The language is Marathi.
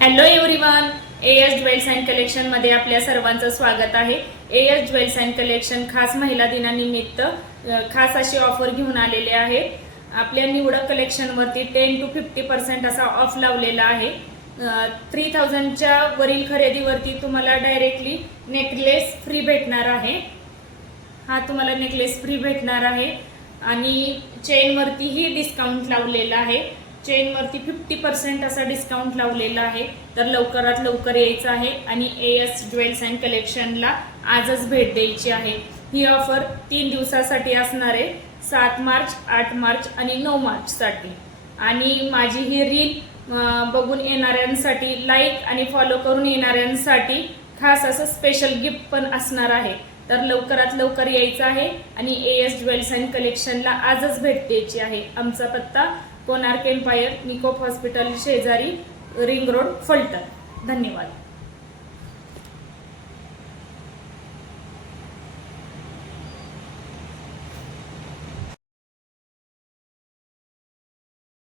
Hello everyone, as jewels and collection मध्ये आपल्या सर्वांचं स्वागत आहे। एएस ज्वेल्स अँड कलेक्शन खास महिला दिनानिमित्त खास अशी ऑफर घेऊन आलेले आहे। आपल्या निवडक कलेक्शन वरती 10 to 50% असा ऑफ लावलेला आहे। 3000 च्या वरील खरेदीवरती तुम्हाला डायरेक्टली नेकलेस फ्री भेटणार आहे। हा तुम्हाला नेकलेस फ्री भेटणार आहे आणि चेन वरतीही डिस्काउंट लावलेला आहे। चेन वरती 50% असा डिस्काउंट लावलेला आहे। तर लवकरात लवकर यायचं आहे आणि एएस ज्वेल्स अँड कलेक्शनला आजच भेट द्यायची आहे। ही ऑफर 3 दिवसासाठी असणार आहे, 7 मार्च, 8 मार्च आणि 9 मार्च साठी। आणि माझी ही रील बघून येणाऱ्यांसाठी, लाईक आणि फॉलो करून येणाऱ्यांसाठी खास असं स्पेशल गिफ्ट पण असणार आहे। तर लवकरात लवकर यायचं आहे आणि एएस ज्वेल्स अँड कलेक्शनला आजच भेट द्यायची आहे। आमचा पत्ता कोणार्क एम्पायर, निकोप हॉस्पिटल शेजारी, रिंग रोड, फलटण। धन्यवाद।